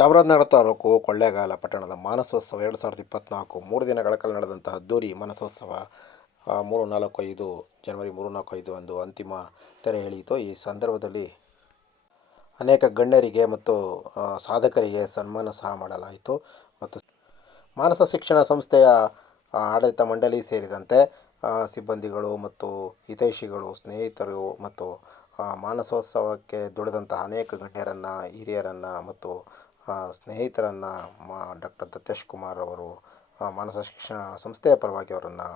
ಚಾಮರಾಜನಗರ ತಾಲೂಕು ಕೊಳ್ಳೇಗಾಲ ಪಟ್ಟಣದ ಮಾನಸೋತ್ಸವ 2024 3 ದಿನಗಳ ಕಾಲ ನಡೆದಂತಹ ಅದ್ದೂರಿ ಮಾನಸೋತ್ಸವ 3-4-5 ಜನವರಿ 3-4-5 ಅಂದು ಅಂತಿಮ ತೆರೆ ಎಳೆಯಿತು. ಈ ಸಂದರ್ಭದಲ್ಲಿ ಅನೇಕ ಗಣ್ಯರಿಗೆ ಮತ್ತು ಸಾಧಕರಿಗೆ ಸನ್ಮಾನ ಸಹ ಮಾಡಲಾಯಿತು. ಮತ್ತು ಮಾನಸ ಶಿಕ್ಷಣ ಸಂಸ್ಥೆಯ ಆಡಳಿತ ಮಂಡಳಿ ಸೇರಿದಂತೆ ಸಿಬ್ಬಂದಿಗಳು ಮತ್ತು ಹಿತೈಷಿಗಳು, ಸ್ನೇಹಿತರು ಮತ್ತು ಮಾನಸೋತ್ಸವಕ್ಕೆ ದುಡಿದಂತಹ ಅನೇಕ ಗಣ್ಯರನ್ನು, ಹಿರಿಯರನ್ನು ಮತ್ತು ಸ್ನೇಹಿತರನ್ನು ಡಾಕ್ಟರ್ ದತ್ತೇಶ್ ಕುಮಾರ್ ಅವರು ಮಾನಸ ಶಿಕ್ಷಣ ಸಂಸ್ಥೆಯ ಪರವಾಗಿ ಅವರನ್ನು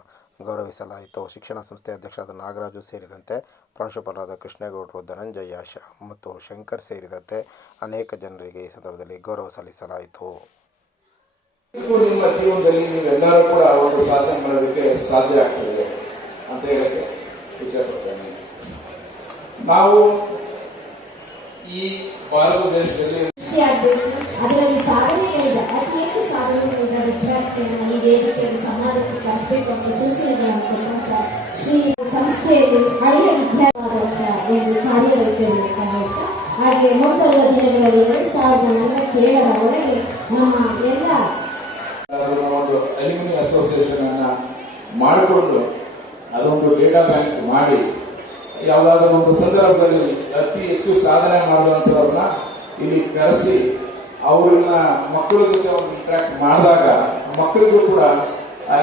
ಗೌರವಿಸಲಾಯಿತು. ಶಿಕ್ಷಣ ಸಂಸ್ಥೆ ಅಧ್ಯಕ್ಷರಾದ ನಾಗರಾಜು ಸೇರಿದಂತೆ ಪ್ರಾಂಶುಪಾಲರಾದ ಕೃಷ್ಣೇಗೌಡರು, ಧನಂಜಯ ಮತ್ತು ಶಂಕರ್ ಸೇರಿದಂತೆ ಅನೇಕ ಜನರಿಗೆ ಈ ಸಂದರ್ಭದಲ್ಲಿ ಗೌರವ ಸಲ್ಲಿಸಲಾಯಿತು. ನಿಮ್ಮ ಜೀವನದಲ್ಲಿ ನೀವೆಲ್ಲರೂ ಕೂಡ ಒಂದು ಸಾಧನೆ ಮಾಡೋದಕ್ಕೆ ಸಾಧ್ಯ ಆಗ್ತದೆ ಅಂತ ಹೇಳಕ್ಕೆ ಇಚ್ಛೆಪಡ್ತೇನೆ. ನಾವು ಈ ಭಾರತ ದೇಶದಲ್ಲಿ ಅದರಲ್ಲಿ ಸಾಧನೆ ಮಾಡಿದ ಅತಿ ಹೆಚ್ಚು ಸಾಧನೆ ಮಾಡಿದ ವಿದ್ಯಾರ್ಥಿಯನ್ನು ಈ ವೇದಿಕೆಯಲ್ಲಿ ಸನ್ಮಾನಕ್ಕೆ ಕರೆಸಬೇಕು ಅಂತ ಸೂಚನೆಗಳನ್ನು ಕೊಟ್ಟಂತ ಶ್ರೀ ಸಂಸ್ಥೆಯಲ್ಲಿ ಹಳೆಯ ವಿದ್ಯಾರ್ಥಿ ಕಾರ್ಯವೈಖರಿ ಹಾಗೆ ಮುಂಬರುವ ದಿನಗಳಲ್ಲಿ 2047 ಒಳಗೆ ನಮ್ಮ ಎಲ್ಲ ಒಂದು ಅಲ್ಯೂಮಿನಿ ಅಸೋಸಿಯೇಷನ್ ಅನ್ನ ಮಾಡಿಕೊಂಡು ಅದೊಂದು ಡೇಟಾ ಬ್ಯಾಂಕ್ ಮಾಡಿ ಯಾವುದಾದ್ರೂ ಒಂದು ಸಂದರ್ಭದಲ್ಲಿ ಅತಿ ಹೆಚ್ಚು ಸಾಧನೆ ಮಾಡುವಂಥವ್ರನ್ನ ಇಲ್ಲಿ ಕರೆಸಿ ಅವ್ರನ್ನ ಮಕ್ಕಳ ಜೊತೆ ಒಂದು ಇಂಟ್ರಾಕ್ಟ್ ಮಾಡಿದಾಗ ಮಕ್ಕಳಿಗೂ ಕೂಡ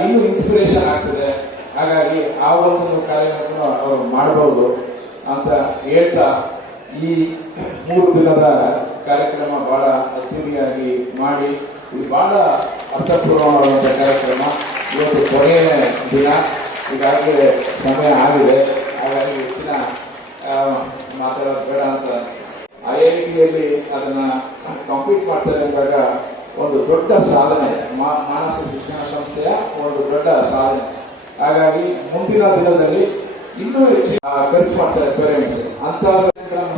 ಇನ್ನೂ ಇನ್ಸ್ಪಿರೇಷನ್ ಆಗ್ತದೆ. ಹಾಗಾಗಿ ಆ ಒಂದು ಕಾರ್ಯಕ್ರಮ ಅವರು ಮಾಡಬಹುದು ಅಂತ ಹೇಳ್ತಾ ಈ 3 ದಿನದ ಕಾರ್ಯಕ್ರಮ ಬಹಳ ಅದ್ದೂರಿಯಾಗಿ ಮಾಡಿ ಇದು ಬಹಳ ಅರ್ಥಪೂರ್ಣವಾದಂಥ ಕಾರ್ಯಕ್ರಮ. ಇವತ್ತು ಕೊನೆಯ ದಿನ, ಈಗಾಗಲೇ ಸಮಯ ಆಗಿದೆ. ಹಾಗಾಗಿ ಹೆಚ್ಚಿನ ಮಾತಾಡೋದು ಬೇಡ ಅಂತ IITಯಲ್ಲಿ ಅದನ್ನ ಕಂಪ್ಲೀಟ್ ಮಾಡ್ತಾರೆ ಅಂದಾಗ ಒಂದು ದೊಡ್ಡ ಸಾಧನೆ, ಮಾನಸ ಶಿಕ್ಷಣ ಸಂಸ್ಥೆಯ ಒಂದು ದೊಡ್ಡ ಸಾಧನೆ. ಹಾಗಾಗಿ ಮುಂದಿನ ದಿನದಲ್ಲಿ ಇನ್ನೂ ಹೆಚ್ಚು ಖರ್ಚು ಮಾಡ್ತಾರೆ ಪೇರೆಂಟ್ಸ್ ಅಂತ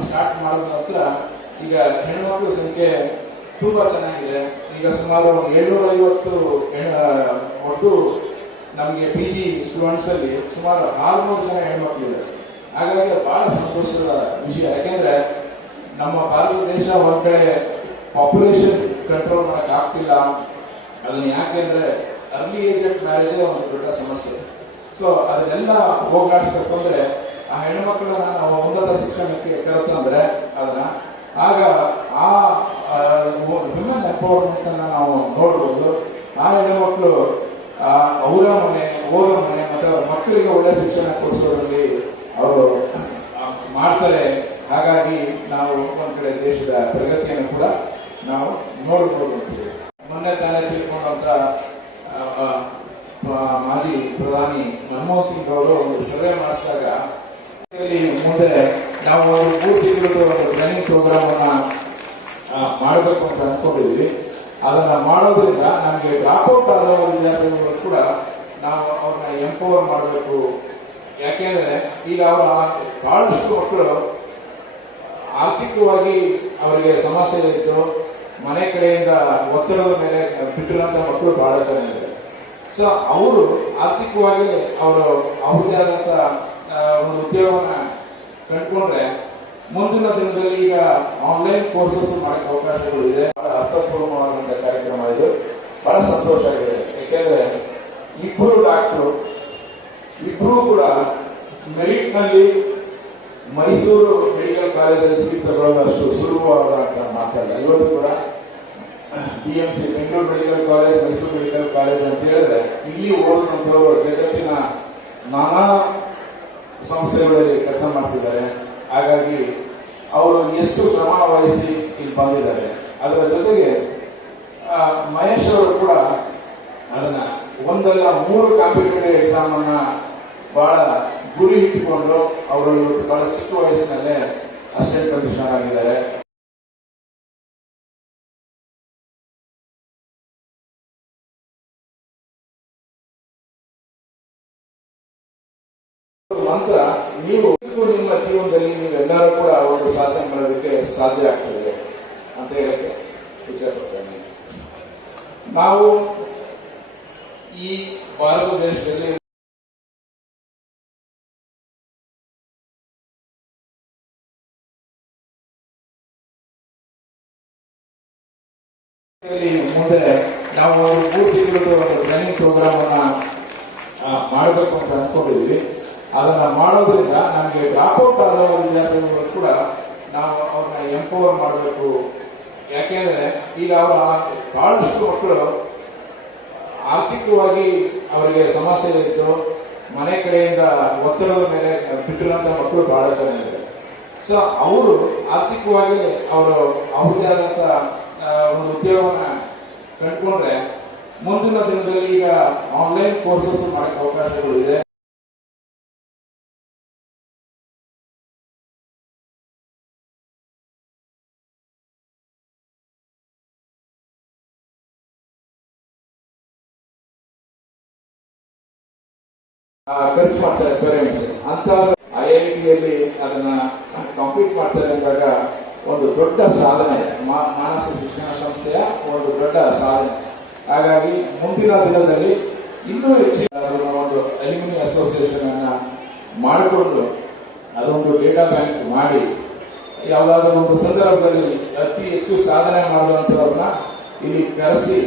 ಸ್ಟಾರ್ಟ್ ಮಾಡಿದ ನಂತರ ಈಗ ಹೆಣ್ಮಕ್ಳ ಸಂಖ್ಯೆ ತುಂಬಾ ಚೆನ್ನಾಗಿದೆ. ಈಗ ಸುಮಾರು 750 ಒಟ್ಟು ನಮಗೆ PG ಸ್ಟೂಡೆಂಟ್ಸ್ ಅಲ್ಲಿ ಸುಮಾರು 600 ಜನ ಹೆಣ್ಮಕ್ಳಿದ್ದಾರೆ. ಹಾಗಾಗಿ ಬಹಳ ಸಂತೋಷದ ವಿಷಯ. ಯಾಕೆಂದ್ರೆ ನಮ್ಮ ಭಾರತ ದೇಶ ಒಂದ್ ಕಡೆ ಪಾಪ್ಯುಲೇಷನ್ ಕಂಟ್ರೋಲ್ ಮಾಡಕ್ ಆಗ್ತಿಲ್ಲ. ಅದನ್ನ ಯಾಕೆಂದ್ರೆ ಅರ್ಲಿ ಏಜ್ ಮ್ಯಾರೇಜ್ ಒಂದು ದೊಡ್ಡ ಸಮಸ್ಯೆ. ಸೊ ಅದನ್ನೆಲ್ಲ ಹೋಗ್ಲಾಡಿಸ್ಬೇಕು ಅಂದ್ರೆ ಆ ಹೆಣ್ಮಕ್ಳನ್ನ ನಾವು ಉನ್ನತ ಶಿಕ್ಷಣಕ್ಕೆ ಕರೆತಂದ್ರೆ ಅದನ್ನ ಆಗ ಆ ವಿಮೆನ್ ಎಂಪವರ್ಮೆಂಟ್ ಅನ್ನ ನಾವು ನೋಡ್ಬೋದು. ಆ ಹೆಣ್ಮಕ್ಳು ಅವರ ಮನೆ, ಓದ ಮನೆ ಮತ್ತೆ ಅವ್ರ ಮಕ್ಕಳಿಗೆ ಒಳ್ಳೆ ಶಿಕ್ಷಣ ಕೊಡಿಸೋದ್ರಲ್ಲಿ ಅವರು ಮಾಡ್ತಾರೆ. ಹಾಗಾಗಿ ನಾವು ಒಂದ್ ಕಡೆ ದೇಶದ ಪ್ರಗತಿಯನ್ನು ಕೂಡ ನಾವು ನೋಡಬಹುದು. ಮೊನ್ನೆ ತಾನೇ ತಿಳ್ಕೊಂಡಂತ ಮಾಜಿ ಪ್ರಧಾನಿ ಮನಮೋಹನ್ ಸಿಂಗ್ ಅವರು ಒಂದು ಸರ್ವೆ ಮಾಡಿಸಿದಾಗ ಮುಂದೆ ನಾವು ಒಂದು 3 ತಿಂಗಳದ್ದು ಒಂದು ಟ್ರೈನಿಂಗ್ ಪ್ರೋಗ್ರಾಮ್ ಅನ್ನ ಮಾಡಬೇಕು ಅಂತ ಅನ್ಕೊಂಡಿದ್ವಿ. ಅದನ್ನ ಮಾಡೋದ್ರಿಂದ ನಮಗೆ ಡ್ರಾಪ್ಔಟ್ ಆದ ವಿದ್ಯಾರ್ಥಿಗಳು ಕೂಡ ನಾವು ಅವ್ರನ್ನ ಎಂಪವರ್ ಮಾಡಬೇಕು. ಯಾಕೆಂದ್ರೆ ಈಗ ಅವರ ಬಹಳಷ್ಟು ಮಕ್ಕಳು ಆರ್ಥಿಕವಾಗಿ ಅವರಿಗೆ ಸಮಸ್ಯೆ ಇತ್ತು, ಮನೆ ಕಡೆಯಿಂದ ಒತ್ತಡದ ಮೇಲೆ ಬಿಟ್ಟಿರುವಂತ ಮಕ್ಕಳು ಬಹಳ ಜನ ಇದ್ದಾರೆ. ಸೊ ಅವರು ಆರ್ಥಿಕವಾಗಿ ಅವರು ಅವ್ರದೇ ಆದಂತ ಒಂದು ಉದ್ಯೋಗವನ್ನ ಕಂಡುಕೊಂಡ್ರೆ ಮುಂದಿನ ದಿನದಲ್ಲಿ ಈಗ ಆನ್ಲೈನ್ ಕೋರ್ಸಸ್ ಮಾಡಕ್ಕೆ ಅವಕಾಶಗಳು ಇದೆ. ಬಹಳ ಅರ್ಥಪೂರ್ಣವಾದಂತಹ ಕಾರ್ಯಕ್ರಮ ಇದು. ಬಹಳ ಸಂತೋಷ ಆಗಿದೆ. ಯಾಕೆಂದ್ರೆ ಇಬ್ಬರು ಡಾಕ್ಟರು ಇಬ್ಬರು ಕೂಡ ಮೆರಿಟ್ ನಲ್ಲಿ ಮೈಸೂರು ಮೆಡಿಕಲ್ ಕಾಲೇಜಲ್ಲಿ ಸೀಟ್ ತಗೊಳ್ಳೋದು ಅಷ್ಟು ಸುಲಭವಾದಂತ ಮಾತಲ್ಲ. ಇವತ್ತು ಕೂಡ BMC Bengaluru medical college, Mysuru medical college ಅಂತ ಹೇಳಿದ್ರೆ ಇಲ್ಲಿ ಓದಿದಂತವರು ಜಗತ್ತಿನ ನಾನಾ ಸಂಸ್ಥೆಗಳಲ್ಲಿ ಕೆಲಸ ಮಾಡ್ತಿದ್ದಾರೆ. ಹಾಗಾಗಿ ಅವರು ಎಷ್ಟು ಶ್ರಮ ವಹಿಸಿ ಇಲ್ಲಿ ಬಂದಿದ್ದಾರೆ. ಅದರ ಜೊತೆಗೆ ಮಹೇಶ್ ಅವರು ಕೂಡ ಅದನ್ನ 1-3 ಕಾಂಪಿಟೇಟಿವ್ ಎಕ್ಸಾಮ್ ಅನ್ನ ಬಹಳ ಗುರಿ ಇಟ್ಟುಕೊಂಡು ಅವರು ಇವತ್ತು ಬಹಳ ಚಿಕ್ಕ ವಯಸ್ಸಿನಲ್ಲೇ ಅಸಿಸ್ಟೆಂಟ್ ಕಮಿಷನರ್ ಆಗಿದ್ದಾರೆ. ನಂತರ ನೀವು ನಿಮ್ಮ ಜೀವನದಲ್ಲಿ ನೀವೆಲ್ಲರೂ ಕೂಡ ಒಂದು ಸಾಧನೆ ಮಾಡೋದಕ್ಕೆ ಸಾಧ್ಯ ಆಗ್ತದೆ ಅಂತ ಹೇಳಕ್ಕೆ ಇಚ್ಛೆಪಡ್ತೇನೆ. ನಾವು ಈ ಭಾರತ ದೇಶದಲ್ಲಿ ಮುಂದೆ ನಾವು ಒಂದು 3 ತಿಂಗಳದ್ದು ಒಂದು ಟ್ರೈನಿಂಗ್ ಪ್ರೋಗ್ರಾಮ್ ಅನ್ನ ಮಾಡಬೇಕು ಅಂತ ಅನ್ಕೊಂಡಿದ್ವಿ. ಅದನ್ನ ಮಾಡೋದ್ರಿಂದ ನಮಗೆ ಡ್ರಾಪ್ಔಟ್ ಆದ ವಿದ್ಯಾರ್ಥಿಗಳು ಕೂಡ ನಾವು ಅವ್ರನ್ನ ಎಂಪವರ್ ಮಾಡಬೇಕು. ಯಾಕೆಂದ್ರೆ ಈಗ ಅವರ ಬಹಳಷ್ಟು ಮಕ್ಕಳು ಆರ್ಥಿಕವಾಗಿ ಅವರಿಗೆ ಸಮಸ್ಯೆ ಇದ್ದು ಮನೆ ಕಡೆಯಿಂದ ಒತ್ತಡದ ಮೇಲೆ ಬಿಟ್ಟಿರುವಂತ ಮಕ್ಕಳು ಬಹಳ ಜನ ಇದ್ದಾರೆ. ಸೊ ಅವರು ಆರ್ಥಿಕವಾಗಿ ಅವರು ಅವ್ರದೇ ಆದಂತ ಒಂದು ಉದ್ಯೋಗವನ್ನ ಕಂಡುಕೊಂಡ್ರೆ ಮುಂದಿನ ದಿನದಲ್ಲಿ ಈಗ ಆನ್ಲೈನ್ ಕೋರ್ಸಸ್ ಮಾಡಕ್ಕೆ ಅವಕಾಶಗಳು ಇದೆ. ಖರ್ಚು ಮಾಡ್ತಾರೆ ಪೇರೆಂಟ್ಸ್ ಅಂತ IIT-ಯಲ್ಲಿ ಅದನ್ನ ಕಂಪ್ಲೀಟ್ ಮಾಡ್ತಾರೆ ಅಂದಾಗ ಒಂದು ದೊಡ್ಡ ಸಾಧನೆ, ಮಾನಸ ಶಿಕ್ಷಣ ಸಂಸ್ಥೆಯ ಒಂದು ದೊಡ್ಡ ಸಾಧನೆ. ಹಾಗಾಗಿ ಮುಂದಿನ ದಿನದಲ್ಲಿ ಇನ್ನೂ ಹೆಚ್ಚಿನ ಒಂದು ಅಲ್ಯೂಮಿನಿ ಅಸೋಸಿಯೇಷನ್ ಅನ್ನ ಮಾಡಿಕೊಂಡು ಅದೊಂದು ಡೇಟಾ ಬ್ಯಾಂಕ್ ಮಾಡಿ ಯಾವುದಾದ್ರೂ ಒಂದು ಸಂದರ್ಭದಲ್ಲಿ ಅತಿ ಹೆಚ್ಚು ಸಾಧನೆ ಮಾಡುವಂತವ್ರನ್ನ ಇಲ್ಲಿ ಕರೆಸಿ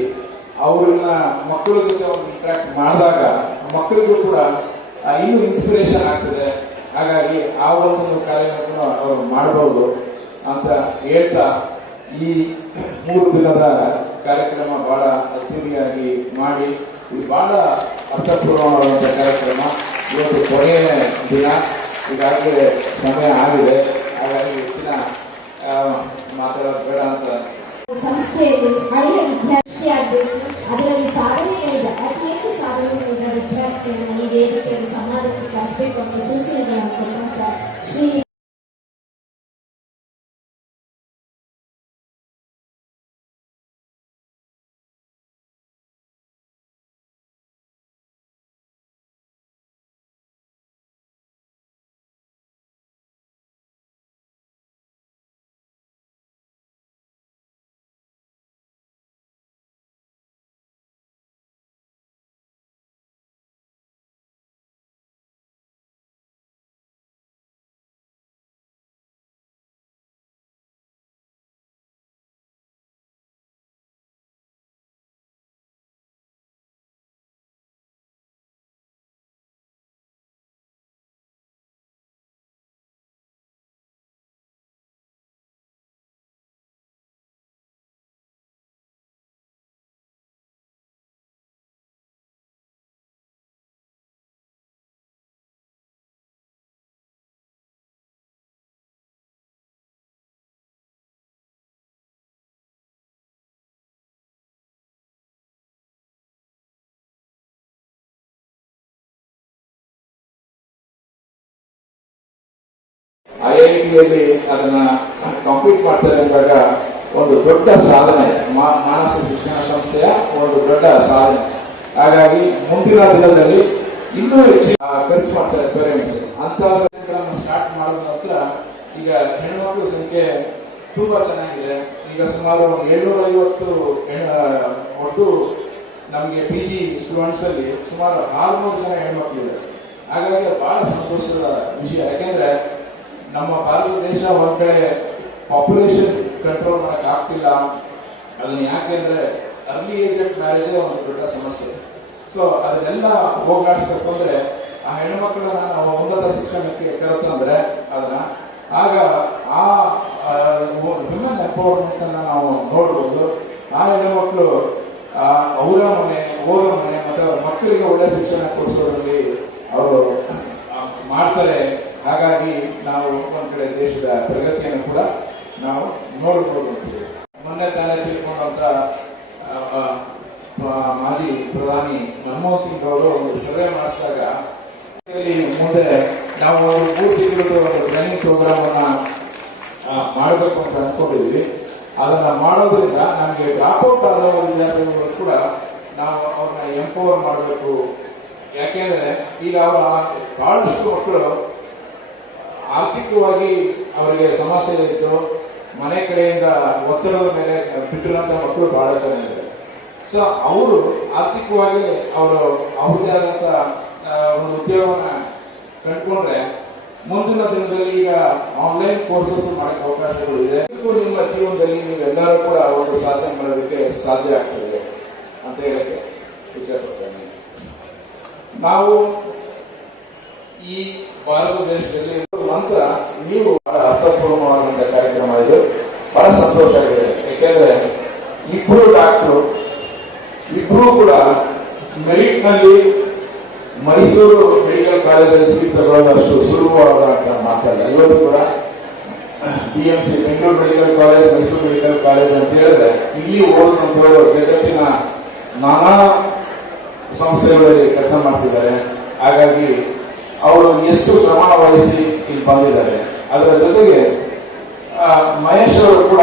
ಅವ್ರನ್ನ ಮಕ್ಕಳ ಜೊತೆ ಒಂದು ಇಂಟ್ರಾಕ್ಟ್ ಮಾಡಿದಾಗ ಮಕ್ಕಳಿಗೂ ಕೂಡ ಇನ್ನೂ ಇನ್ಸ್ಪಿರೇಷನ್ ಆಗ್ತದೆ. ಹಾಗಾಗಿ ಆ ಒಂದು ಕಾರ್ಯವನ್ನು ಅವರು ಮಾಡಬಹುದು ಅಂತ ಹೇಳ್ತಾ ಈ 3 ದಿನದ ಕಾರ್ಯಕ್ರಮ ಬಹಳ ಅದ್ದೂರಿಯಾಗಿ ಮಾಡಿ ಇದು ಬಹಳ ಅರ್ಥಪೂರ್ಣವಾದಂತಹ ಕಾರ್ಯಕ್ರಮ. ಇವತ್ತು ಕೊನೆಯ ದಿನ, ಈಗಾಗಲೇ ಸಮಯ ಆಗಿದೆ. ಹಾಗಾಗಿ ಹೆಚ್ಚಿನ ಮಾತಾಡೋದು ಬೇಡ ಅಂತ ಸಂಸ್ಥೆಯಲ್ಲಿ ಹಳೆಯ ವಿದ್ಯಾರ್ಥಿಯಾಗಬೇಕು, ಅದರಲ್ಲಿ ಸಾಧನೆ ಮಾಡಿದ ಅತಿ ಹೆಚ್ಚು ಸಾಧನೆ ಮಾಡಿದ ವಿದ್ಯಾರ್ಥಿಯನ್ನು ಈ ವೇದಿಕೆಯಲ್ಲಿ ಸಮಾಜಕ್ಕೆ ಕಳಿಸಬೇಕು ಅಂತ ಸೂಚನೆಗಳನ್ನು ಕೊಟ್ಟಂತ ಶ್ರೀ IIT-ಯಲ್ಲಿ ಅದನ್ನ ಕಂಪ್ಲೀಟ್ ಮಾಡ್ತಾರೆ ಅಂದಾಗ ಒಂದು ದೊಡ್ಡ ಸಾಧನೆ, ಮಾನಸ ಶಿಕ್ಷಣ ಸಂಸ್ಥೆಯ ಒಂದು ದೊಡ್ಡ ಸಾಧನೆ. ಹಾಗಾಗಿ ಮುಂದಿನ ದಿನದಲ್ಲಿ ಇನ್ನೂ ಹೆಚ್ಚಿನ ಖರ್ಚು ಮಾಡ್ತಾರೆ ಪೇರೆಂಟ್ಸ್ ಅಂತ ಸ್ಟಾರ್ಟ್ ಮಾಡಿದ ನಂತರ ಈಗ ಹೆಣ್ಮಕ್ಳ ಸಂಖ್ಯೆ ತುಂಬಾ ಚೆನ್ನಾಗಿದೆ. ಈಗ ಸುಮಾರು 750 ಒಟ್ಟು ನಮಗೆ PG ಸ್ಟೂಡೆಂಟ್ಸ್ ಅಲ್ಲಿ ಸುಮಾರು 600 ಜನ ಹೆಣ್ಮಕ್ಳಿದ್ದಾರೆ. ಹಾಗಾಗಿ ಬಹಳ ಸಂತೋಷದ ವಿಷಯ. ಯಾಕೆಂದ್ರೆ ನಮ್ಮ ಭಾರತ ದೇಶ ಒಂದ್ ಕಡೆ ಪಾಪ್ಯುಲೇಷನ್ ಕಂಟ್ರೋಲ್ ಮಾಡಕ್ ಆಗ್ತಿಲ್ಲ. ಅದನ್ನ ಯಾಕೆಂದ್ರೆ ಅರ್ಲಿ ಏಜ್ ಮ್ಯಾರೇಜ್ ಒಂದು ದೊಡ್ಡ ಸಮಸ್ಯೆ. ಸೊ ಅದನ್ನೆಲ್ಲ ಹೋಗ್ಲಾಡಿಸ್ಬೇಕು ಅಂದ್ರೆ ಆ ಹೆಣ್ಮಕ್ಳನ್ನ ನಾವು ಉನ್ನತ ಶಿಕ್ಷಣಕ್ಕೆ ಕರೆತಂದ್ರೆ ಅದನ್ನ ಆಗ ಆ ವಿಮೆನ್ ಎಂಪವರ್ಮೆಂಟ್ ಅನ್ನ ನಾವು ನೋಡ್ಬೋದು. ಆ ಹೆಣ್ಮಕ್ಳು ಅವರ ಮನೆ, ಓದೋ ಮನೆ ಮತ್ತೆ ಅವರ ಮಕ್ಕಳಿಗೆ ಒಳ್ಳೆ ಶಿಕ್ಷಣ ಕೊಡಿಸೋದ್ರಲ್ಲಿ ಅವರು ಮಾಡ್ತಾರೆ. ಹಾಗಾಗಿ ನಾವು ಒಂದ್ ಕಡೆ ದೇಶದ ಪ್ರಗತಿಯನ್ನು ಕೂಡ ನಾವು ನೋಡಬಹುದು. ಮೊನ್ನೆ ತಾನೇ ತಿಳ್ಕೊಂಡಂತ ಮಾಜಿ ಪ್ರಧಾನಿ ಮನಮೋಹನ್ ಸಿಂಗ್ ಅವರು ಒಂದು ಸರ್ವೆ ಮಾಡಿಸಿದಾಗ ಮುಂದೆ ನಾವು ಒಂದು 3 ತಿಂಗಳದ್ದು ಒಂದು ಟ್ರೈನಿಂಗ್ ಪ್ರೋಗ್ರಾಮ್ ಅನ್ನ ಮಾಡಬೇಕು ಅಂತ ಅನ್ಕೊಂಡಿದ್ವಿ. ಅದನ್ನ ಮಾಡೋದ್ರಿಂದ ನಮಗೆ ಡ್ರಾಪ್ಔಟ್ ಆದ ವಿದ್ಯಾರ್ಥಿಗಳು ಕೂಡ ನಾವು ಅವ್ರನ್ನ ಎಂಪವರ್ ಮಾಡಬೇಕು. ಯಾಕೆಂದ್ರೆ ಈಗ ಅವರ ಬಹಳಷ್ಟು ಮಕ್ಕಳು ಆರ್ಥಿಕವಾಗಿ ಅವರಿಗೆ ಸಮಸ್ಯೆ ಇದ್ದು ಮನೆ ಕಡೆಯಿಂದ ಒತ್ತಡದ ಮೇಲೆ ಬಿಟ್ಟಿರುವಂತ ಮಕ್ಕಳು ಬಹಳ ಜನ ಇದ್ದಾರೆ. ಸೊ ಅವರು ಆರ್ಥಿಕವಾಗಿ ಅವರು ಅವ್ರದೇ ಆದಂತ ಒಂದು ಉದ್ಯೋಗವನ್ನ ಕಂಡುಕೊಂಡ್ರೆ ಮುಂದಿನ ದಿನದಲ್ಲಿ ಈಗ ಆನ್ಲೈನ್ ಕೋರ್ಸಸ್ ಮಾಡಕ್ಕೆ ಅವಕಾಶಗಳು ಇದೆ. ಇದು ನಿಮ್ಮ ಜೀವನದಲ್ಲಿ ನೀವೆಲ್ಲರೂ ಕೂಡ ಒಂದು ಸಾಧನೆ ಮಾಡೋದಕ್ಕೆ ಸಾಧ್ಯ ಆಗ್ತದೆ ಅಂತ ಹೇಳಕ್ಕೆ ಇಚ್ಛೆಪಡ್ತೇನೆ. ನಾವು ಈ ಭಾರತ ದೇಶದಲ್ಲಿ ನಂತರ ನೀವು ಬಹಳ ಅರ್ಥಪೂರ್ಣವಾದಂತಹ ಕಾರ್ಯಕ್ರಮ ಇದು. ಬಹಳ ಸಂತೋಷ ಆಗಿದೆ. ಯಾಕೆಂದ್ರೆ ಇಬ್ರು ಡಾಕ್ಟರು ಇಬ್ರು ಕೂಡ ಮೆರಿಟ್ ನಲ್ಲಿ ಮೈಸೂರು ಮೆಡಿಕಲ್ ಕಾಲೇಜಲ್ಲಿ ಸೀಟ್ ತಗೊಳ್ಳೋದು ಅಷ್ಟು ಸುಲಭವಾದಂತ ಮಾತಲ್ಲ. ಇವತ್ತು ಕೂಡ BMC Bengaluru medical college, Mysuru medical college ಅಂತ ಹೇಳಿದ್ರೆ ಇಲ್ಲಿ ಓದಿದಂತವರು ಜಗತ್ತಿನ ನಾನಾ ಸಂಸ್ಥೆಗಳಲ್ಲಿ ಕೆಲಸ ಮಾಡ್ತಿದ್ದಾರೆ. ಹಾಗಾಗಿ ಅವರು ಎಷ್ಟು ಶ್ರಮ ವಹಿಸಿ ಇಲ್ಲಿ ಬಂದಿದ್ದಾರೆ. ಅದರ ಜೊತೆಗೆ ಮಹೇಶ್ ಅವರು ಕೂಡ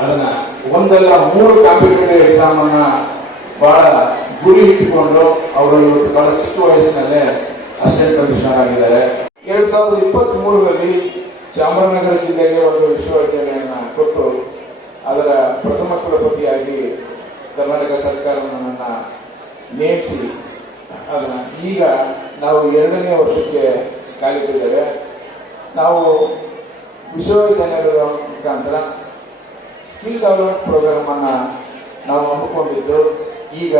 ಅದನ್ನ ಒಂದಲ್ಲ 3 ಕಾಂಪಿಟೇಟಿವ್ ಎಕ್ಸಾಮ್ ಅನ್ನ ಬಹಳ ಗುರಿ ಇಟ್ಟುಕೊಂಡು ಅವರು ಇವತ್ತು ಬಹಳ ಚಿಕ್ಕ ವಯಸ್ಸಿನಲ್ಲೇ ಅಸಿಸ್ಟೆಂಟ್ ಕಮಿಷನರ್ ಆಗಿದ್ದಾರೆ. 2023ರಲ್ಲಿ ಚಾಮರಾಜನಗರ ಜಿಲ್ಲೆಗೆ ಒಂದು ವಿಶ್ವವಿದ್ಯಾಲಯನ ಕೊಟ್ಟು ಅದರ ಪ್ರಥಮ ಕುಲಪತಿಯಾಗಿ ಕರ್ನಾಟಕ ಸರ್ಕಾರ ನನ್ನನ್ನು ನೇಮಿಸಿ ಅದನ್ನ ಈಗ ನಾವು 2ನೇ ವರ್ಷಕ್ಕೆ ಕಾಲಿಟ್ಟಿದ್ದೇವೆ. ನಾವು ವಿಶ್ವವಿದ್ಯಾಲಯದ ಮುಖಾಂತರ ಸ್ಕಿಲ್ ಡೆವಲಪ್ಮೆಂಟ್ ಪ್ರೋಗ್ರಾಮ್ ಅನ್ನ ನಾವು ಹಮ್ಮಿಕೊಂಡಿದ್ದು ಈಗ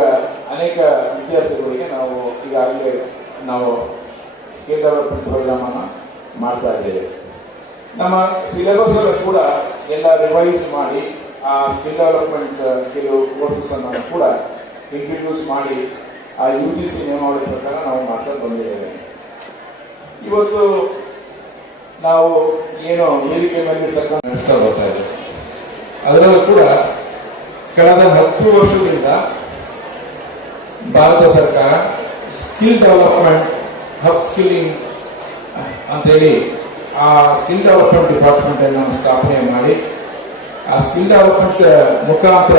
ಅನೇಕ ವಿದ್ಯಾರ್ಥಿಗಳಿಗೆ ನಾವು ಈಗಾಗಲೇ ನಾವು ಸ್ಕಿಲ್ ಡೆವಲಪ್ಮೆಂಟ್ ಪ್ರೋಗ್ರಾಮ್ ಅನ್ನು ಮಾಡ್ತಾ ಇದ್ದೇವೆ. ನಮ್ಮ ಸಿಲೆಬಸ್ ಅನ್ನು ಕೂಡ ಎಲ್ಲ ರಿವೈಸ್ ಮಾಡಿ ಆ ಸ್ಕಿಲ್ ಡೆವಲಪ್ಮೆಂಟ್ ಕೆಲವು ಕೋರ್ಸಸ್ ಅನ್ನು ಕೂಡ ಇಂಟ್ರಡ್ಯೂಸ್ ಮಾಡಿ ಆ UGC ನಿಯಮಾವಳಿ ಪ್ರಕಾರ ನಾವು ಮಾಡ್ತಾ ಬಂದಿದ್ದೇವೆ. ಇವತ್ತು ನಾವು ಏನು ವೇದಿಕೆ ಮೇಲೆ ನಡೆಸ್ತಾ ಬರ್ತಾ ಇದ್ದೇವೆ. ಅದರಲ್ಲೂ ಕೂಡ ಕಳೆದ 10 ವರ್ಷದಿಂದ ಭಾರತ ಸರ್ಕಾರ ಸ್ಕಿಲ್ ಡೆವಲಪ್ಮೆಂಟ್ ಹಬ್ ಸ್ಕಿಲ್ಲಿಂಗ್ ಅಂತೇಳಿ ಆ ಸ್ಕಿಲ್ ಡೆವಲಪ್ಮೆಂಟ್ ಡಿಪಾರ್ಟ್ಮೆಂಟ್ ಅನ್ನು ಸ್ಥಾಪನೆ ಮಾಡಿ ಆ ಸ್ಕಿಲ್ ಡೆವಲಪ್ಮೆಂಟ್ ಮುಖಾಂತರ